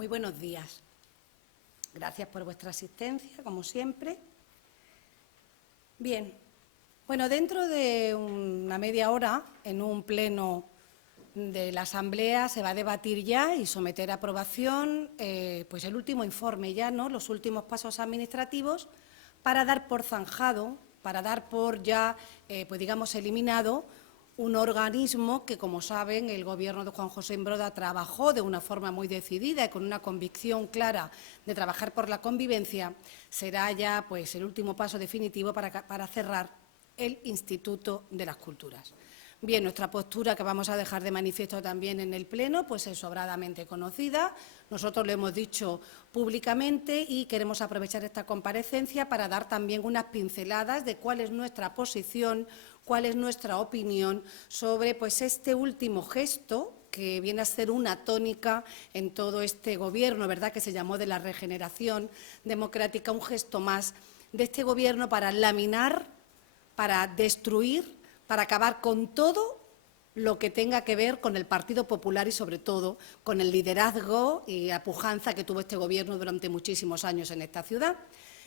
Muy buenos días. Gracias por vuestra asistencia, como siempre. Bien, bueno, dentro de una media hora, en un pleno de la Asamblea, se va a debatir ya y someter a aprobación pues el último informe ya, ¿no?, los últimos pasos administrativos para dar por zanjado, para dar por ya, pues digamos, eliminado un organismo que, como saben, el Gobierno de Juan José Imbroda trabajó de una forma muy decidida y con una convicción clara de trabajar por la convivencia. Será ya pues el último paso definitivo para cerrar el Instituto de las Culturas. Bien, nuestra postura, que vamos a dejar de manifiesto también en el Pleno, pues es sobradamente conocida. Nosotros lo hemos dicho públicamente y queremos aprovechar esta comparecencia para dar también unas pinceladas de cuál es nuestra posición, cuál es nuestra opinión sobre pues este último gesto que viene a ser una tónica en todo este Gobierno, ¿verdad?, que se llamó de la regeneración democrática, un gesto más de este Gobierno para laminar, para destruir, para acabar con todo lo que tenga que ver con el Partido Popular y, sobre todo, con el liderazgo y la pujanza que tuvo este Gobierno durante muchísimos años en esta ciudad.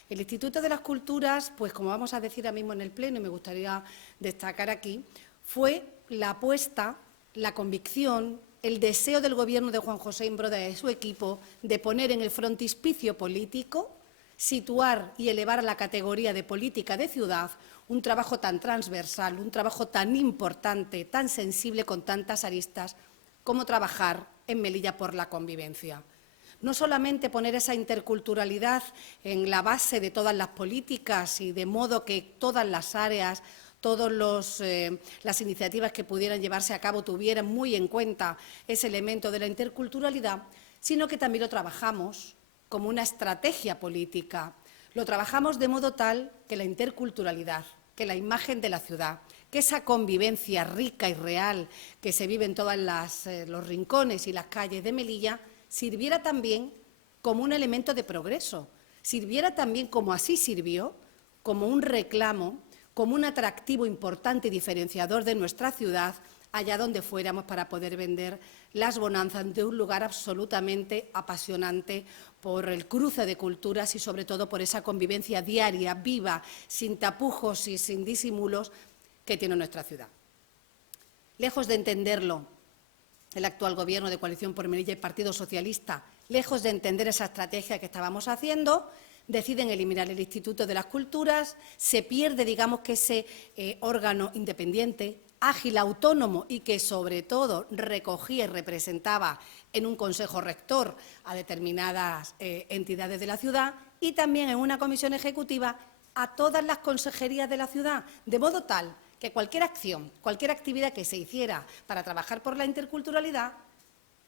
El Instituto de las Culturas, pues como vamos a decir ahora mismo en el Pleno, y me gustaría destacar aquí, fue la apuesta, la convicción, el deseo del Gobierno de Juan José Imbroda y de su equipo de poner en el frontispicio político, situar y elevar a la categoría de política de ciudad un trabajo tan transversal, un trabajo tan importante, tan sensible, con tantas aristas, como trabajar en Melilla por la convivencia. No solamente poner esa interculturalidad en la base de todas las políticas y de modo que todas las áreas, todas las iniciativas que pudieran llevarse a cabo tuvieran muy en cuenta ese elemento de la interculturalidad, sino que también lo trabajamos como una estrategia política. Lo trabajamos de modo tal que la interculturalidad, que la imagen de la ciudad, que esa convivencia rica y real que se vive en todos los rincones y las calles de Melilla sirviera también como un elemento de progreso, sirviera también, como así sirvió, como un reclamo, como un atractivo importante y diferenciador de nuestra ciudad allá donde fuéramos para poder vender las bonanzas de un lugar absolutamente apasionante por el cruce de culturas y, sobre todo, por esa convivencia diaria, viva, sin tapujos y sin disimulos que tiene nuestra ciudad. Lejos de entenderlo, el actual Gobierno de Coalición por Melilla y Partido Socialista, lejos de entender esa estrategia que estábamos haciendo, deciden eliminar el Instituto de las Culturas, se pierde, digamos, que ese órgano independiente, ágil, autónomo y que, sobre todo, recogía y representaba en un consejo rector a determinadas entidades de la ciudad y también en una comisión ejecutiva a todas las consejerías de la ciudad, de modo tal que cualquier acción, cualquier actividad que se hiciera para trabajar por la interculturalidad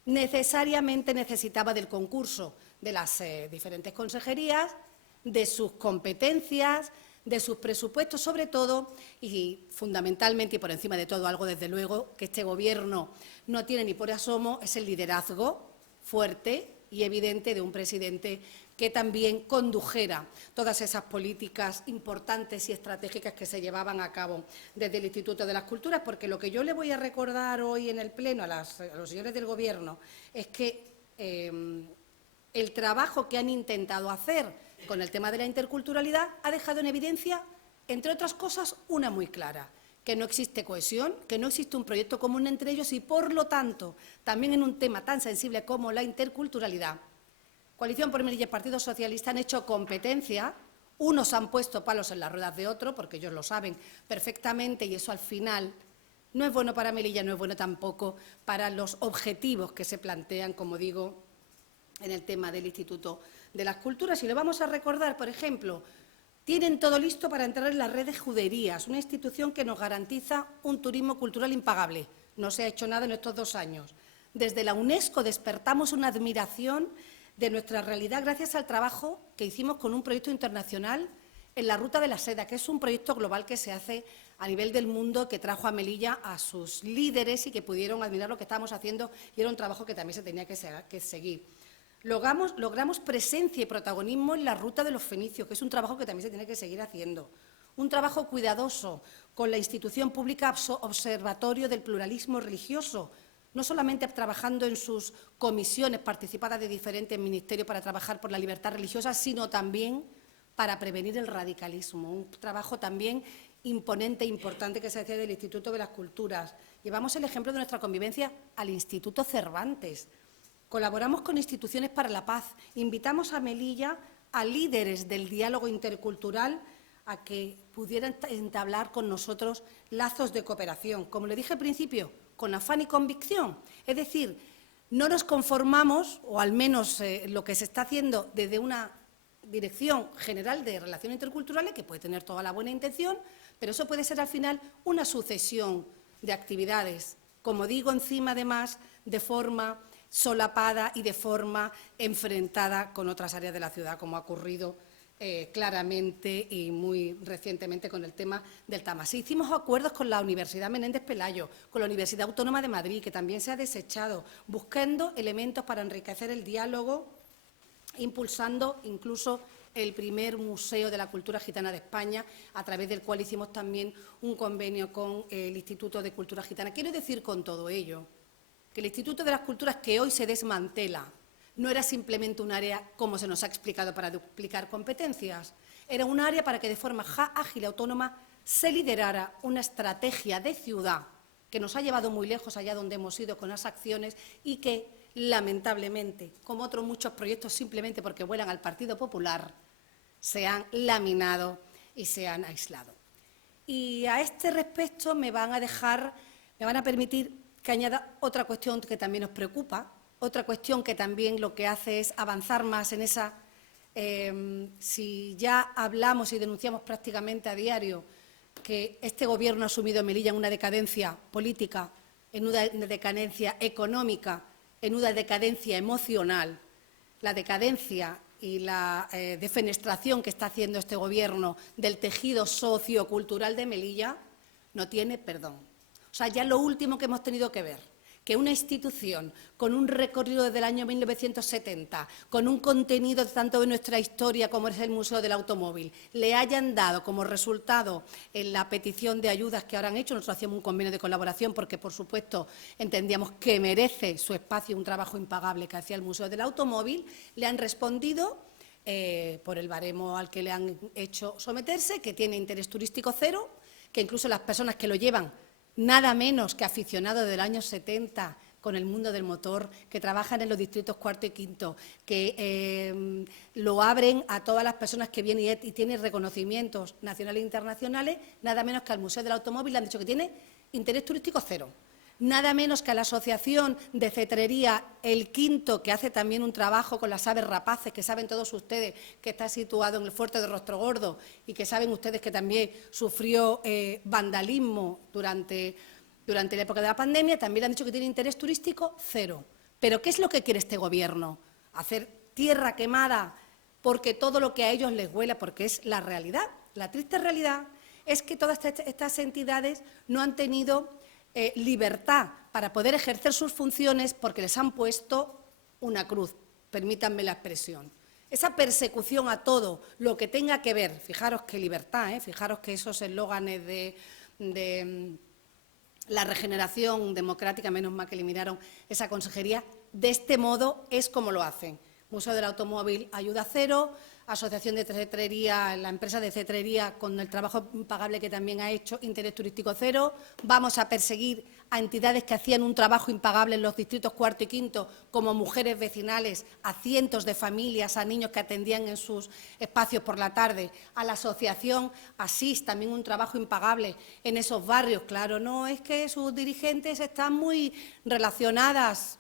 necesariamente necesitaba del concurso de las diferentes consejerías, de sus competencias, de sus presupuestos, sobre todo, y fundamentalmente y por encima de todo, algo desde luego que este Gobierno no tiene ni por asomo, es el liderazgo fuerte y evidente de un presidente que también condujera todas esas políticas importantes y estratégicas que se llevaban a cabo desde el Instituto de las Culturas, porque lo que yo le voy a recordar hoy en el Pleno a los señores del Gobierno es que el trabajo que han intentado hacer con el tema de la interculturalidad ha dejado en evidencia, entre otras cosas, una muy clara: que no existe cohesión, que no existe un proyecto común entre ellos y, por lo tanto, también en un tema tan sensible como la interculturalidad, Coalición por Melilla y Partido Socialista han hecho competencia. Unos han puesto palos en las ruedas de otros, porque ellos lo saben perfectamente, y eso al final no es bueno para Melilla, no es bueno tampoco para los objetivos que se plantean, como digo, en el tema del Instituto de las Culturas. Y lo vamos a recordar, por ejemplo, tienen todo listo para entrar en la red de juderías, una institución que nos garantiza un turismo cultural impagable. No se ha hecho nada en estos 2 años. Desde la UNESCO despertamos una admiración de nuestra realidad gracias al trabajo que hicimos con un proyecto internacional en la Ruta de la Seda, que es un proyecto global que se hace a nivel del mundo, que trajo a Melilla a sus líderes y que pudieron admirar lo que estábamos haciendo, y era un trabajo que también se tenía que seguir. Logramos presencia y protagonismo en la Ruta de los Fenicios, que es un trabajo que también se tiene que seguir haciendo. Un trabajo cuidadoso con la institución pública Observatorio del Pluralismo Religioso, no solamente trabajando en sus comisiones participadas de diferentes ministerios para trabajar por la libertad religiosa, sino también para prevenir el radicalismo, un trabajo también imponente e importante que se hacía del Instituto de las Culturas. Llevamos el ejemplo de nuestra convivencia al Instituto Cervantes. Colaboramos con instituciones para la paz. Invitamos a Melilla a líderes del diálogo intercultural a que pudieran entablar con nosotros lazos de cooperación. Como le dije al principio, con afán y convicción. Es decir, no nos conformamos, o al menos lo que se está haciendo desde una Dirección General de Relaciones Interculturales, que puede tener toda la buena intención, pero eso puede ser al final una sucesión de actividades, como digo, encima además de forma solapada y de forma enfrentada con otras áreas de la ciudad, como ha ocurrido claramente y muy recientemente con el tema del Tamasí. Hicimos acuerdos con la Universidad Menéndez Pelayo, con la Universidad Autónoma de Madrid, que también se ha desechado, buscando elementos para enriquecer el diálogo, impulsando incluso el primer Museo de la Cultura Gitana de España, a través del cual hicimos también un convenio con el Instituto de Cultura Gitana. Quiero decir con todo ello que el Instituto de las Culturas, que hoy se desmantela, no era simplemente un área, como se nos ha explicado, para duplicar competencias. Era un área para que de forma ágil y autónoma se liderara una estrategia de ciudad que nos ha llevado muy lejos allá donde hemos ido con las acciones y que, lamentablemente, como otros muchos proyectos, simplemente porque vuelan al Partido Popular, se han laminado y se han aislado. Y a este respecto me van a permitir que añada otra cuestión que también nos preocupa, otra cuestión que también lo que hace es avanzar más en esa, si ya hablamos y denunciamos prácticamente a diario que este Gobierno ha asumido en Melilla en una decadencia política, en una decadencia económica, en una decadencia emocional, la decadencia y la defenestración que está haciendo este Gobierno del tejido sociocultural de Melilla no tiene perdón. O sea, ya lo último que hemos tenido que ver, que una institución con un recorrido desde el año 1970, con un contenido tanto de nuestra historia como es el Museo del Automóvil, le hayan dado como resultado en la petición de ayudas que ahora han hecho. Nosotros hacíamos un convenio de colaboración porque, por supuesto, entendíamos que merece su espacio un trabajo impagable que hacía el Museo del Automóvil. Le han respondido por el baremo al que le han hecho someterse, que tiene interés turístico cero, que incluso las personas que lo llevan, nada menos que aficionados del año 70 con el mundo del motor, que trabajan en los distritos cuarto y quinto, que lo abren a todas las personas que vienen y tienen reconocimientos nacionales e internacionales, nada menos que al Museo del Automóvil le han dicho que tiene interés turístico cero. Nada menos que a la Asociación de Cetrería El Quinto, que hace también un trabajo con las aves rapaces, que saben todos ustedes que está situado en el fuerte de Rostrogordo y que saben ustedes que también sufrió vandalismo durante la época de la pandemia, también le han dicho que tiene interés turístico cero. ¿Pero qué es lo que quiere este Gobierno? Hacer tierra quemada porque todo lo que a ellos les huela, porque es la realidad. La triste realidad es que todas estas entidades no han tenido libertad para poder ejercer sus funciones porque les han puesto una cruz, permítanme la expresión. Esa persecución a todo lo que tenga que ver, fijaros qué libertad, fijaros que esos eslóganes de la regeneración democrática, menos mal que eliminaron esa consejería, de este modo es como lo hacen. Museo del Automóvil, ayuda cero, Asociación de Cetrería, la empresa de cetrería, con el trabajo impagable que también ha hecho, interés turístico cero. Vamos a perseguir a entidades que hacían un trabajo impagable en los distritos cuarto y quinto, como mujeres vecinales, a cientos de familias, a niños que atendían en sus espacios por la tarde. A la asociación ASIS, también un trabajo impagable en esos barrios. Claro, no es que sus dirigentes están muy relacionadas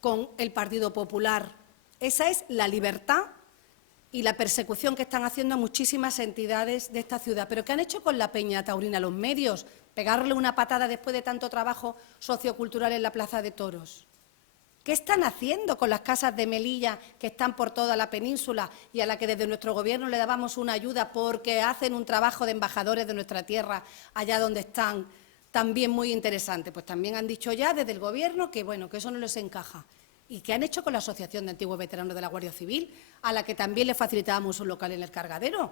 con el Partido Popular. Esa es la libertad y la persecución que están haciendo a muchísimas entidades de esta ciudad. ¿Pero qué han hecho con la Peña Taurina los medios? ¿Pegarle una patada después de tanto trabajo sociocultural en la Plaza de Toros? ¿Qué están haciendo con las casas de Melilla que están por toda la península y a la que desde nuestro Gobierno le dábamos una ayuda porque hacen un trabajo de embajadores de nuestra tierra allá donde están, también muy interesante? Pues también han dicho ya desde el Gobierno que, bueno, que eso no les encaja. ¿Y qué han hecho con la Asociación de Antiguos Veteranos de la Guardia Civil, a la que también le facilitábamos un local en el Cargadero?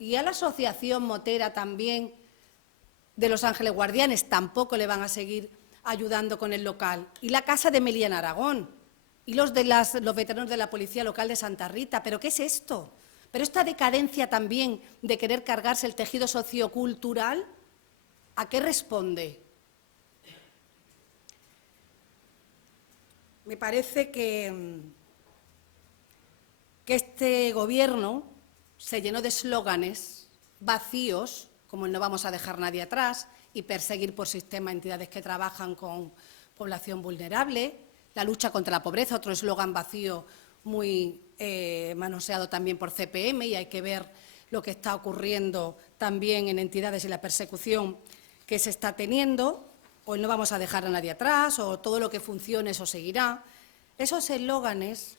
Y a la Asociación Motera también, de Los Ángeles Guardianes tampoco le van a seguir ayudando con el local. Y la Casa de Melilla en Aragón. Y los veteranos de la Policía Local de Santa Rita. ¿Pero qué es esto? ¿Pero esta decadencia también de querer cargarse el tejido sociocultural, a qué responde? Me parece que este Gobierno se llenó de eslóganes vacíos, como el no vamos a dejar nadie atrás, y perseguir por sistema entidades que trabajan con población vulnerable, la lucha contra la pobreza, otro eslogan vacío muy manoseado también por CPM, y hay que ver lo que está ocurriendo también en entidades y la persecución que se está teniendo, o el no vamos a dejar a nadie atrás, o todo lo que funcione, eso seguirá. Esos eslóganes,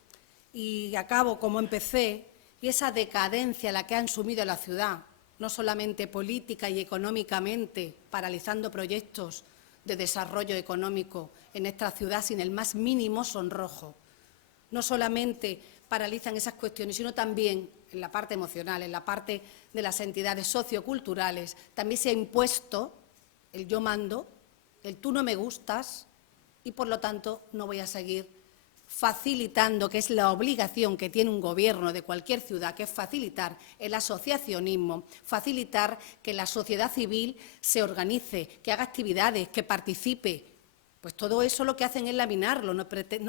y acabo como empecé, y esa decadencia a la que han sumido la ciudad, no solamente política y económicamente, paralizando proyectos de desarrollo económico en esta ciudad sin el más mínimo sonrojo. No solamente paralizan esas cuestiones, sino también en la parte emocional, en la parte de las entidades socioculturales, también se ha impuesto el yo mando, el tú no me gustas y, por lo tanto, no voy a seguir facilitando, que es la obligación que tiene un gobierno de cualquier ciudad, que es facilitar el asociacionismo, facilitar que la sociedad civil se organice, que haga actividades, que participe. Pues todo eso lo que hacen es laminarlo, no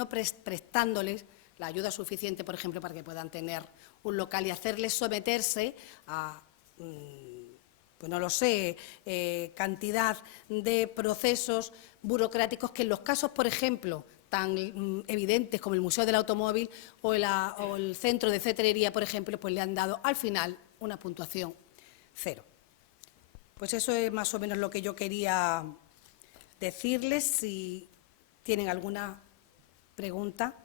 prestándoles la ayuda suficiente, por ejemplo, para que puedan tener un local y hacerles someterse a, pues no lo sé, cantidad de procesos burocráticos que en los casos, por ejemplo, tan evidentes como el Museo del Automóvil o el Centro de Cetrería, por ejemplo, pues le han dado al final una puntuación 0. Pues eso es más o menos lo que yo quería decirles. Si tienen alguna pregunta.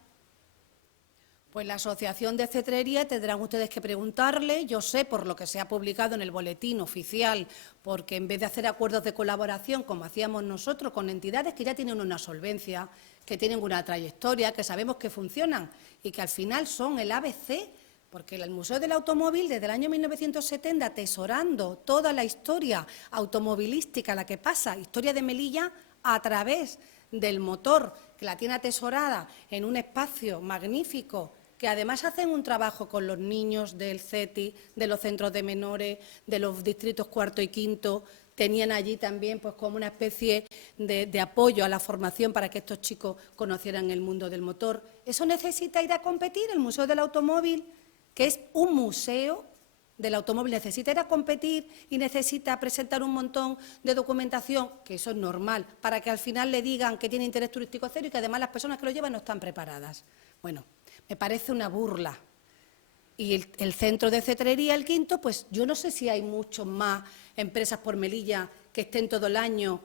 Pues la Asociación de Cetrería tendrán ustedes que preguntarle. Yo sé, por lo que se ha publicado en el boletín oficial, porque en vez de hacer acuerdos de colaboración, como hacíamos nosotros, con entidades que ya tienen una solvencia, que tienen una trayectoria, que sabemos que funcionan y que al final son el ABC, porque el Museo del Automóvil, desde el año 1970, atesorando toda la historia automovilística, la que pasa, historia de Melilla, a través del motor, que la tiene atesorada en un espacio magnífico, que además hacen un trabajo con los niños del CETI, de los centros de menores, de los distritos cuarto y quinto. Tenían allí también pues, como una especie de apoyo a la formación para que estos chicos conocieran el mundo del motor. Eso necesita ir a competir. El Museo del Automóvil, que es un museo del automóvil, necesita ir a competir y necesita presentar un montón de documentación, que eso es normal, para que al final le digan que tiene interés turístico cero y que además las personas que lo llevan no están preparadas. Bueno, me parece una burla. Y el centro de cetrería, el quinto, pues yo no sé si hay muchos más empresas por Melilla que estén todo el año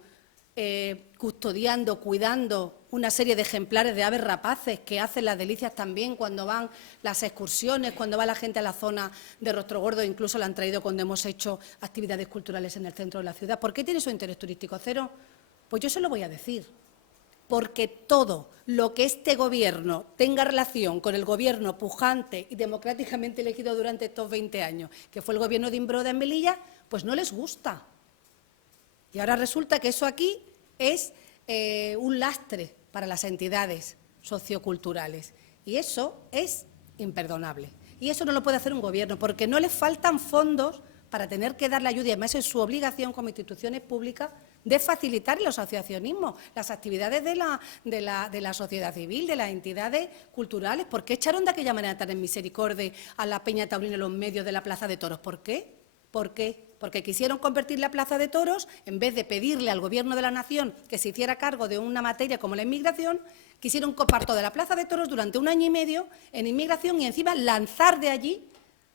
custodiando, cuidando una serie de ejemplares de aves rapaces, que hacen las delicias también cuando van las excursiones, cuando va la gente a la zona de Rostrogordo, incluso la han traído cuando hemos hecho actividades culturales en el centro de la ciudad. ¿Por qué tiene su interés turístico cero? Pues yo se lo voy a decir. Porque todo lo que este Gobierno tenga relación con el Gobierno pujante y democráticamente elegido durante estos 20 años, que fue el Gobierno de Imbroda en Melilla, pues no les gusta. Y ahora resulta que eso aquí es un lastre para las entidades socioculturales. Y eso es imperdonable. Y eso no lo puede hacer un Gobierno, porque no les faltan fondos para tener que darle ayuda, y además es su obligación como instituciones públicas de facilitar el asociacionismo, las actividades de la sociedad civil, de las entidades culturales. ¿Por qué echaron de aquella manera tan en misericordia a la Peña Taurina en los medios de la Plaza de Toros? ¿Por qué? ¿Por qué? Porque quisieron convertir la Plaza de Toros, en vez de pedirle al Gobierno de la Nación que se hiciera cargo de una materia como la inmigración, quisieron copar toda la Plaza de Toros durante 1 año y medio en inmigración y encima lanzar de allí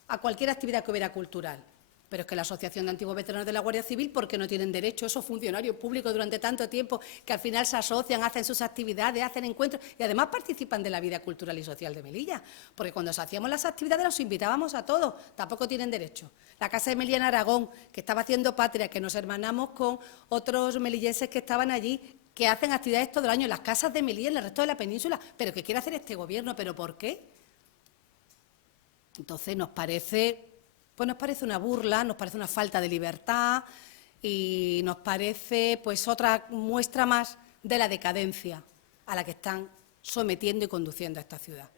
a cualquier actividad que hubiera cultural. Pero es que la Asociación de Antiguos Veteranos de la Guardia Civil, ¿por qué no tienen derecho esos funcionarios públicos durante tanto tiempo que al final se asocian, hacen sus actividades, hacen encuentros y además participan de la vida cultural y social de Melilla? Porque cuando hacíamos las actividades los invitábamos a todos, tampoco tienen derecho. La Casa de Melilla en Aragón, que estaba haciendo patria, que nos hermanamos con otros melillenses que estaban allí, que hacen actividades todo el año, las casas de Melilla en el resto de la península, pero ¿qué quiere hacer este Gobierno? ¿Pero por qué? Entonces nos parece una burla, nos parece una falta de libertad y nos parece pues otra muestra más de la decadencia a la que están sometiendo y conduciendo a esta ciudad.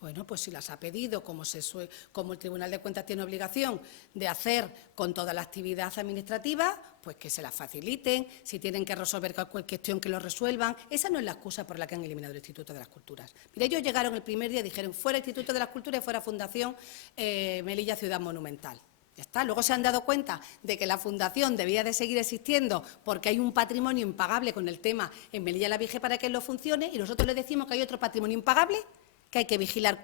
Bueno, pues si las ha pedido, como el Tribunal de Cuentas tiene obligación de hacer con toda la actividad administrativa, pues que se las faciliten, si tienen que resolver cualquier cuestión que lo resuelvan. Esa no es la excusa por la que han eliminado el Instituto de las Culturas. Mira, ellos llegaron el primer día y dijeron fuera Instituto de las Culturas y fuera Fundación Melilla Ciudad Monumental. Ya está. Luego se han dado cuenta de que la Fundación debía de seguir existiendo porque hay un patrimonio impagable con el tema en Melilla la Virgen para que lo funcione y nosotros les decimos que hay otro patrimonio impagable que hay que vigilar,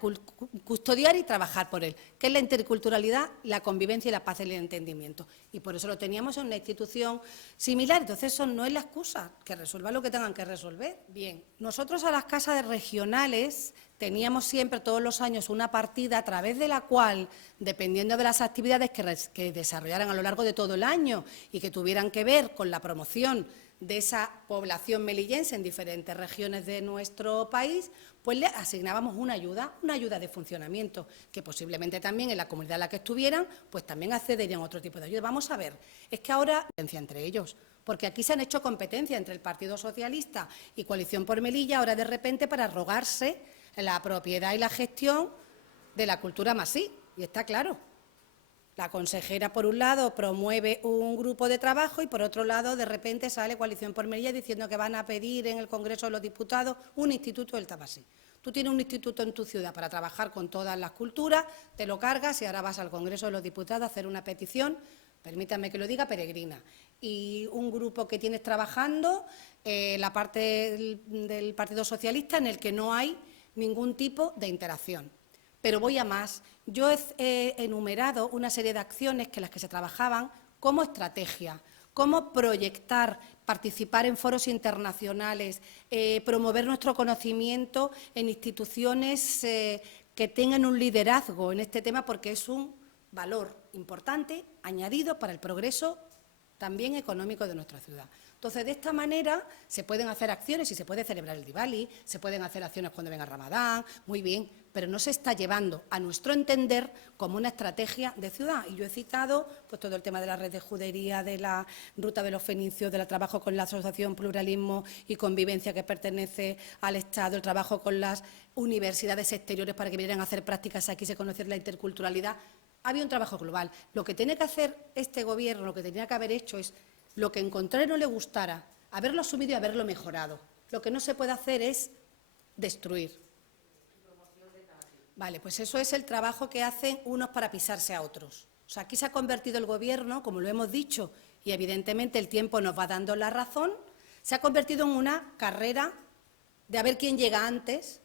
custodiar y trabajar por él, que es la interculturalidad, la convivencia y la paz y el entendimiento. Y por eso lo teníamos en una institución similar. Entonces, eso no es la excusa, que resuelvan lo que tengan que resolver. Bien, nosotros a las casas regionales teníamos siempre, todos los años, una partida a través de la cual, dependiendo de las actividades que desarrollaran a lo largo de todo el año y que tuvieran que ver con la promoción de esa población melillense en diferentes regiones de nuestro país, pues le asignábamos una ayuda de funcionamiento, que posiblemente también en la comunidad en la que estuvieran, pues también accederían a otro tipo de ayuda. Vamos a ver, es que ahora hay competencia entre ellos, porque aquí se han hecho competencia entre el Partido Socialista y Coalición por Melilla, ahora de repente para arrogarse la propiedad y la gestión de la cultura masí, y está claro. La consejera, por un lado, promueve un grupo de trabajo y, por otro lado, de repente sale Coalición por Melilla diciendo que van a pedir en el Congreso de los Diputados un instituto del Tamasí. Tú tienes un instituto en tu ciudad para trabajar con todas las culturas, te lo cargas y ahora vas al Congreso de los Diputados a hacer una petición, permítanme que lo diga, peregrina. Y un grupo que tienes trabajando, la parte del Partido Socialista, en el que no hay ningún tipo de interacción. Pero voy a más. Yo he enumerado una serie de acciones que las que se trabajaban como estrategia, cómo proyectar, participar en foros internacionales, promover nuestro conocimiento en instituciones que tengan un liderazgo en este tema, porque es un valor importante añadido para el progreso también económico de nuestra ciudad. Entonces, de esta manera se pueden hacer acciones y se puede celebrar el Diwali, se pueden hacer acciones cuando venga Ramadán, muy bien, pero no se está llevando, a nuestro entender, como una estrategia de ciudad. Y yo he citado pues, todo el tema de la red de judería, de la Ruta de los Fenicios, del trabajo con la Asociación Pluralismo y Convivencia que pertenece al Estado, el trabajo con las universidades exteriores para que vinieran a hacer prácticas aquí, se conocer la interculturalidad. Había un trabajo global. Lo que tiene que hacer este Gobierno, lo que tenía que haber hecho es lo que encontrara y no le gustara, haberlo asumido y haberlo mejorado. Lo que no se puede hacer es destruir. Vale, pues eso es el trabajo que hacen unos para pisarse a otros. O sea, aquí se ha convertido el Gobierno, como lo hemos dicho, y evidentemente el tiempo nos va dando la razón, se ha convertido en una carrera de a ver quién llega antes,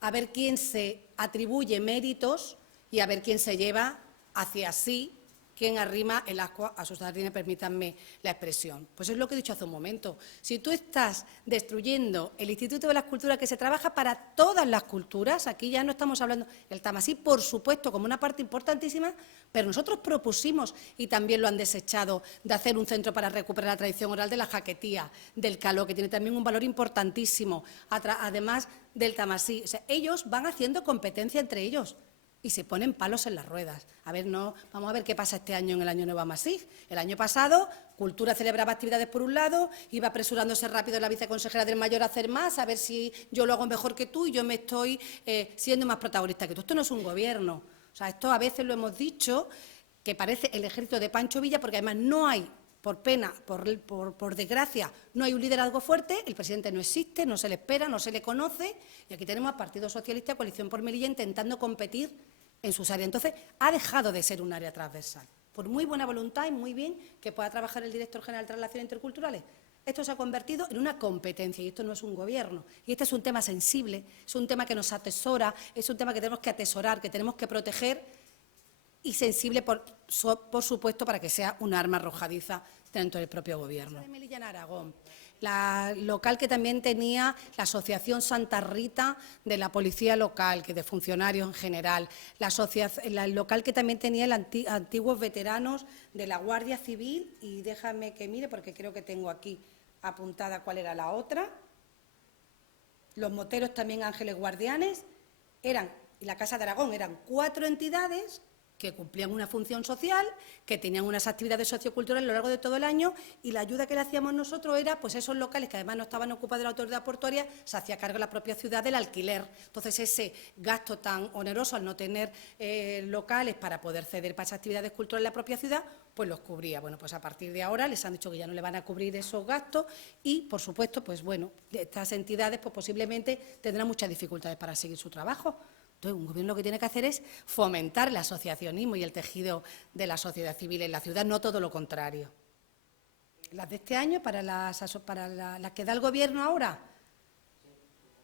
a ver quién se atribuye méritos y a ver quién se lleva hacia sí, quién arrima el ascua a sus sardines, permítanme la expresión. Pues es lo que he dicho hace un momento. Si tú estás destruyendo el Instituto de las Culturas, que se trabaja para todas las culturas, aquí ya no estamos hablando del Tamasí, por supuesto, como una parte importantísima, pero nosotros propusimos, y también lo han desechado, de hacer un centro para recuperar la tradición oral de la jaquetía, del caló, que tiene también un valor importantísimo, además del Tamasí. O sea, ellos van haciendo competencia entre ellos y se ponen palos en las ruedas. A ver, vamos a ver qué pasa este año en el Año Nuevo Amasí. El año pasado, Cultura celebraba actividades por un lado, iba apresurándose rápido la viceconsejera del Mayor a hacer más, a ver si yo lo hago mejor que tú y yo me estoy siendo más protagonista que tú. Esto no es un gobierno. O sea, esto a veces lo hemos dicho, que parece el ejército de Pancho Villa, porque además no hay, por pena, por desgracia, no hay un liderazgo fuerte, el presidente no existe, no se le espera, no se le conoce, y aquí tenemos a Partido Socialista, Coalición por Melilla, intentando competir en sus áreas. Entonces, ha dejado de ser un área transversal. Por muy buena voluntad y muy bien que pueda trabajar el director general de Relaciones Interculturales, esto se ha convertido en una competencia y esto no es un gobierno. Y este es un tema sensible, es un tema que nos atesora, es un tema que tenemos que atesorar, que tenemos que proteger y sensible, por supuesto, para que sea un arma arrojadiza dentro del propio gobierno. De Melilla en Aragón. La local que también tenía la Asociación Santa Rita de la Policía Local, que de funcionarios en general, la local que también tenía antiguos veteranos de la Guardia Civil, y déjame que mire porque creo que tengo aquí apuntada cuál era la otra, los moteros también Ángeles Guardianes, y la Casa de Aragón, eran 4 entidades que cumplían una función social, que tenían unas actividades socioculturales a lo largo de todo el año, y la ayuda que le hacíamos nosotros era, pues esos locales que además no estaban ocupados de la autoridad portuaria, se hacía cargo de la propia ciudad del alquiler. Entonces, ese gasto tan oneroso al no tener locales para poder ceder para esas actividades culturales en la propia ciudad, pues los cubría. Bueno, pues a partir de ahora les han dicho que ya no le van a cubrir esos gastos y, por supuesto, pues bueno, estas entidades pues posiblemente tendrán muchas dificultades para seguir su trabajo. Entonces, un gobierno lo que tiene que hacer es fomentar el asociacionismo y el tejido de la sociedad civil en la ciudad, no todo lo contrario. Las de este año, para las que da el gobierno ahora,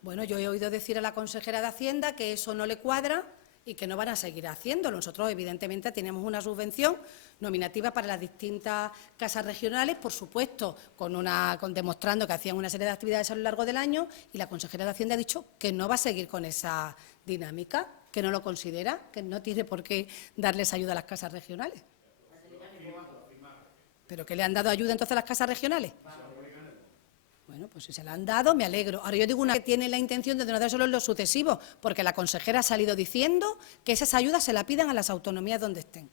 bueno, yo he oído decir a la consejera de Hacienda que eso no le cuadra y que no van a seguir haciéndolo. Nosotros, evidentemente, tenemos una subvención nominativa para las distintas casas regionales, por supuesto, demostrando que hacían una serie de actividades a lo largo del año, y la consejera de Hacienda ha dicho que no va a seguir con esa dinámica, que no lo considera, que no tiene por qué darles ayuda a las casas regionales. ¿Pero qué le han dado ayuda entonces a las casas regionales? Bueno, pues si se la han dado, me alegro. Ahora yo digo una que tiene la intención de no dárselo en lo sucesivo, porque la consejera ha salido diciendo que esas ayudas se la pidan a las autonomías donde estén.